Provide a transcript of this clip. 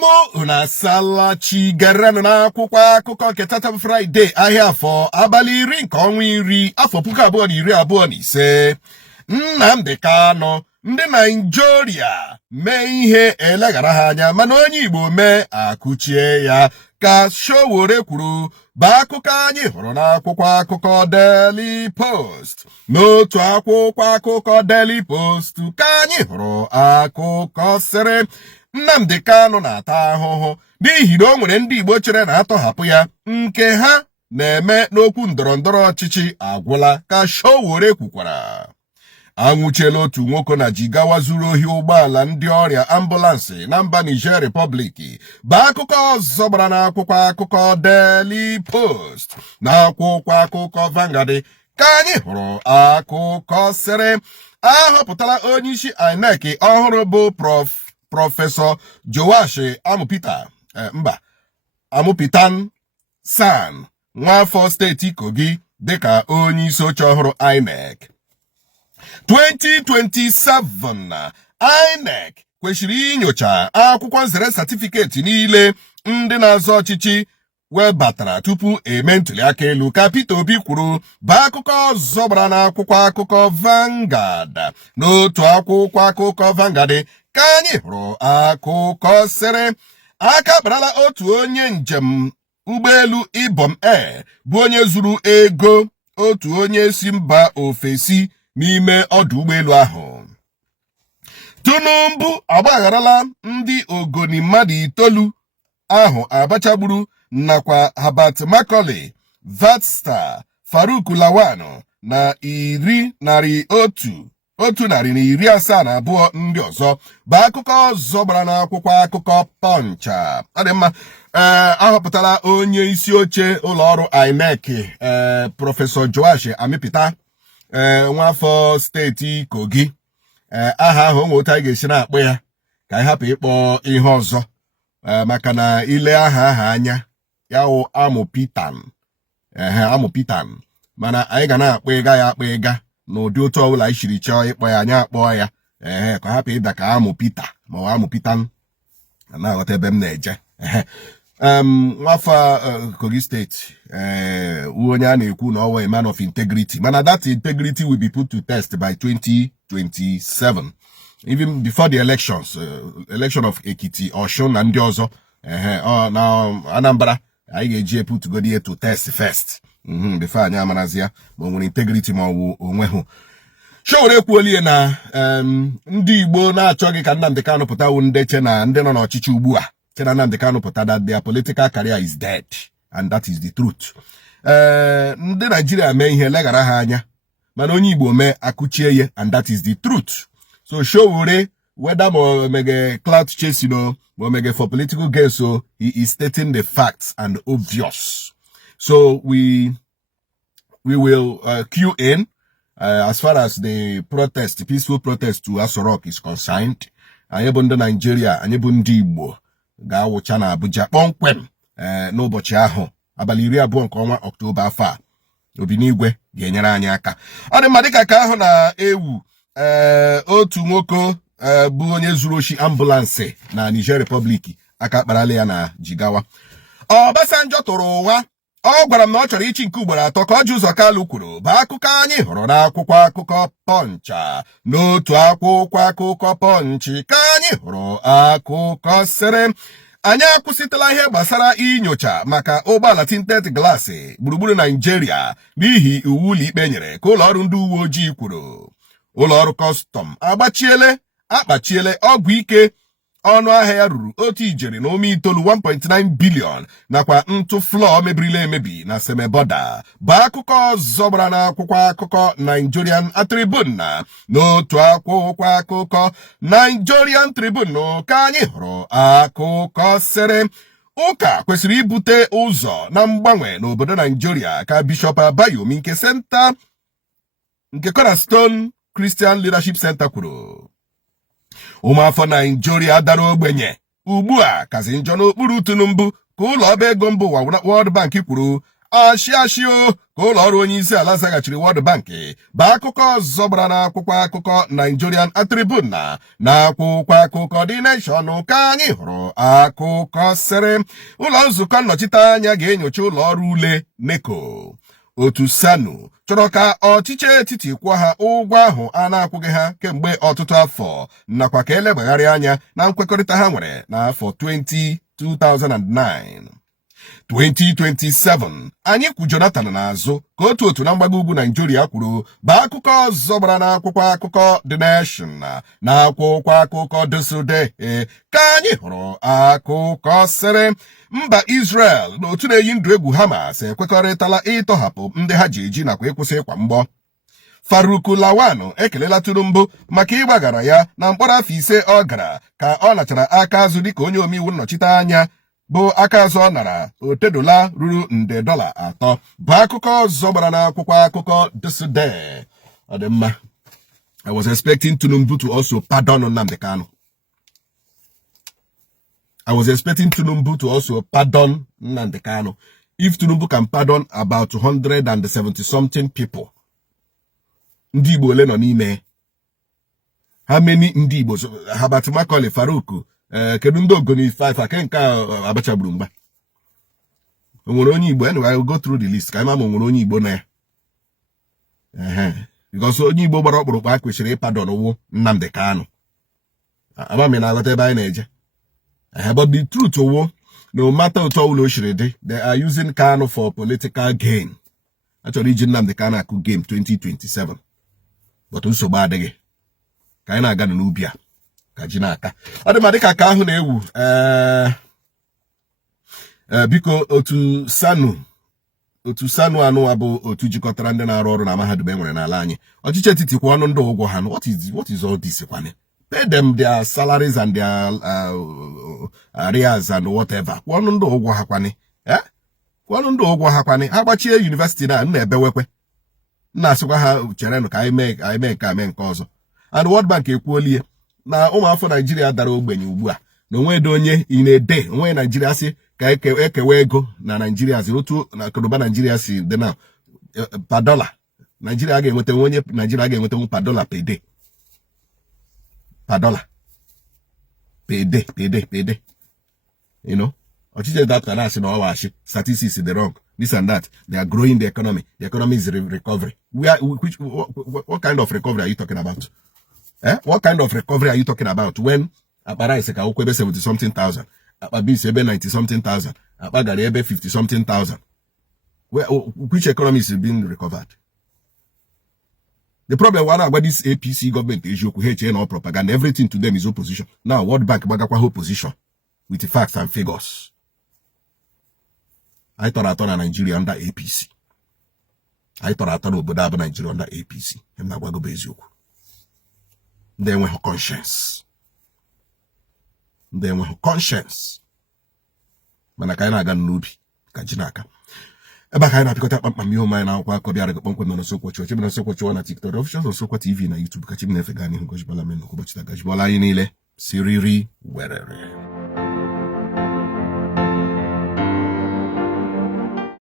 Igbo na salachi gerenụ n'akwụkwọ akụkọ nke tata Friday ahịa afọ abalị 10 nke ọnwa 10 afọ 2025. Nnamdi Kanu ndị Naịjirịa mee ihe eleghara ha anya mana onye Igbo mee akụchie ya ka Sowore kwuru bụ akụkọ anyị hụrụ n'akwụkwọ akụkọ Daily Post. N'otu akwụkwọ akụkọ Daily Post ka anyị hụrụ akụkọ sịrị Nnamdi Kanu na-ata ahụhụ n'ihi na o nwere ndị Igbo chere na-atọhapụ ya nke ha na-eme n'okwu ndọrọndọrọ ọchịchị agwụla ka Sowore kwukwara. Anwụchiela otu nwoke na Jigawa zuru ohi ụgbọala ndị ọrịa ambụlansị na mba Niger Republic bụ akụkọ ọzọ gbara n'akwụkwọ akụkọ Daily Post. N'akwụkwọ akụkọ Vanguard ka anyị hụrụ akụkọ sịrị ahọpụtara onyeisi INEC ọhụrụ bụ Prọfesọ Joash Amupitan San nwafọ steeti Kogi dịka onyeisi oche ọhụrụ INEC. 2027 INEC kwesịrị inyocha akwụkwọ nzere satifiketi niile ndị na-azọ ọchịchị webatara tupu eme ntụliaka elu ka Peter Obi kwuru bụ akụkọ ọzọ gbara n'akwụkwọ akụkọ Vanguard. N'otu akwụkwọ akụkọ Vanguard ka anyị hụrụ akụkọ sịrị aka kparala otu onye njem ụgbọelu Ibom Air bụ onye zuru ego otu onye si mba ofesi n'ime ọdụ ụgbọelu ahụ. Tinubu agbagharala ndị ogoni mmadụ 9 ahụ Abacha gburu nakwa Habat Macaulay, Vatstar, Faruk Lawan na 172 ndị ọzọ bụ akụkọ ọzọ gbara n'akwụkwọ akụkọ Punch. Ọ dị mma, ahọpụtara onye isi oche ụlọọrụ INEC Prọfesọ Joash Amupitan nwafọ steeti Kogi. Aha ahụ onwe otu anyị ga-esi na-akpọ ya ka anyị hapụ ịkpọ ihe ọzọ maka na ile aha anya ya wụ Amupitan mana anyị ga na-akpọ ịga ya akpọ ịga n'ụdị otu ọbụla anyị siri chọọ ịkpọ ya anyị akpọọ ya ka hapụ ịda ka Amupita ma ọ Amupitan na-aghọta ebe m na-eje. Nwafọ Kogi steeti onye a na-ekwu na ọwa a man of integrity mana that integrity will be put to test by 2027 even before the elections election of Ekiti, Osun na ndị ọzọ na Anambra anyị ga-eji put go there to test first before anyị amarazi ya ma o nwere integrity ma ọ bụ onwe hụ. Sowore ekwuolie na ndị Igbo na-achọghị ka Nnamdi Kanu pụta wụ ndị che na ndị nọ n'ọchịchị ugbu a che na Nnamdi Kanu pụta that their political career is dead and that is the truth. Ndị Nigeria mee ihe leghara ha anya mana onye Igbo mee akụchie ya and that is the truth. So Sowore whether mo mege clout chasing or mo mege for political gain, so he is stating the facts and obvious. So we will queue in as far as the peaceful protest to Aso Rock is concerned. Anyị bụ ndị Nigeria, anyị bụ ndị Igbo ga-awụcha na Abuja kpọmkwem n'ụbọchị ahụ abalị 20 nke ọnwa Ọktoba afọ a. Obinigwe ga-enyere anyị aka. Ọ dị mma dịka ka ahụ na-ewu otu nwoke bụ onye zuru oshi ambụlansị na Niger Republic aka kparala ya na Jigawa. Obasanjo tụrụ ụwa ọ gwara m na ọ chọrọ ichi nke ugboro 3 ka ọ ji ụzọ Kalu kwuru bụ akụkọ anyị hụrụ n'akwụkwọ akụkọ Punch. N'otu akwụkwọ akụkọ Punch ka anyị hụrụ akụkọ sịrị anyị akwụsịtala ihe gbasara inyocha maka ụgbọala tinted glassị gburugburu Nigeria n'ihi iwu ụlọikpe nyere ka ụlọọrụ ndị uwe ojii kwuru. Ụlọọrụ kọstọm akpachiele ọgwụ ike ọnụ ahịa ya ruru otu ijeri na ome 1.9 billion nakwa ntụ flọọ mebirila emebi na Semeboda bụ akụkọ ọzọ gbara n'akwụkwọ akụkọ Nigerian Tribune. N'otu akwụkwọ akụkọ Nigerian Tribune ka anyị hụrụ akụkọ sịrị ụka kwesịrị ibute ụzọ na mgbanwe n'obodo Nigeria ka Bishop Abayomi nke Center nke Cornerstone Christian Leadership Center kwuru. Ụmụafọ Nigeria dara ogbenye ugbu a kazi njọ n'okpuru Tinubu ka ụlọ ọba ego mba ụwa World Bank kwuru Ashio ka ụlọ ọrụ onye isi ala zaghachiri World Bank bụ akụkọ ọzọ gbara n'akwụkwọ akụkọ Nigerian Tribune na akwụkwọ akụkọ The Nation ka anyị hụrụ akụkọ sịrị ụlọ nzukọ nnọchiteanya ga-enyocha ụlọ ọrụ ule NECO. Otu SANU chọrọ ka ọchịchị etiti kwụọ ha ụgwọ ahụ a na-akwụghị ha kemgbe ọtụtụ afọ nakwa ka elebagharị anya na nkwekọrịta ha nwere n'afọ 2009. 2027 anyị kwụ Jonathan n'azụ ka otu na mgbago ugwu Nigeria kwuru bụ akụkọ ọzọ gbara n'akwụkwọ akụkọ The Nation na akwụkwọ akụkọ Desude ka anyị hụrụ akụkọ sịrị mba Israel na otu na-eyi ndụ egwu Hamas ekwekọrịtala ịtọhapụ ndị ha ji eji nakwa ịkwụsị ịkwa mgbọ. Faruk Lawan ekelela Tinubu maka ịgbagara ya na mkpọrọ afọ 5 ọ gara ka ọ nachara aka azụ dịka onye omeiwu nnọchiteanya bụ aka azụ ọ nara $1 ruru nde $3 bụ akụkọ ọzọ gbara n'akwụkwọ akụkọ Desude. Ọ dị mma. I was expecting Tinubu to also pardon Nnamdi Kanu. I was expecting Tinubu to also pardon Nnamdi Kanu. If Tinubu can pardon about 170 something people, ndị Igbo ole nọ n'ime? How many ndị Igbo? Habat Makole, Faruk, kedu ndị Ogoni 5 ake nke Abacha gburu mgba? Onwere onye Igbo? Anyway, I will go through the list. Ka ịma onwere onye Igbo na ya. Because onye Igbo gbara ọkpụrụkpụ a kwesịrị ịpardon ụwụ Nnamdi Kanu. Amami na-aghọta ebe anyị na-eje. But the truth, no matter what all they are using Kanu for political gain. Actually, Nnamdi Kanu could game 2027. But also bad again. Kaina gana n'ubia. Kajinaka. Ademadika ka ahụ na-ewu. Biko otu SANU anụ abụ otu jikọtara ndị na-arụ ọrụ na mahadum enwere n'ala anyị. Ọchịchị etiti kwa ọnụ ndị ụgwọ ha. What is all this kwane? Pay them their salaries and their arrears and whatever. Kwanu ndo ụgwọ ha kwani. Kwanu ndo ụgwọ ha kwani. Ha gbachie university na ebewekwe. Na asịkwa ha chere ka anyị mee ka ame nke ọzọ. And World Bank ekwuolie na ụmụafọ Nigeria dara ogbenye ugbu a. Na onwe do onye inede, onwe Nigeria si ka ekewe ego na Nigeria si otu na kodoba Nigeria si dị na per dollar. Nigeria ga-enweta onye Nigeria ga-enweta per dollar per day. Per dollar. Per day. You know? Ọchịchị that can ask no statistics is wrong. This and that. They are growing the economy. The economy is recovery. What kind of recovery are you talking about? What kind of recovery are you talking about when Akpara is 70 something thousand, Akpabi is 90 something thousand, Akpagari 50 something thousand? Which economy is being recovered? The problem about this APC government is you HN or propaganda. Everything to them is opposition. Now, World Bank bagakwa opposition with the facts and figures. I thought I thought Nigeria under APC. I thought I thought Obodo Nigeria under APC. They were conscience. Manakaina gan nubi kajinaka. Ebakaina pikota pamio mai na kwa kobiara kponkwe no sokwo chwo chebe na sokwo chwo na TikTok official sokwo TV na YouTube kachibi na fegani ngojibala men ko bachita gajibala yinile siriri werere.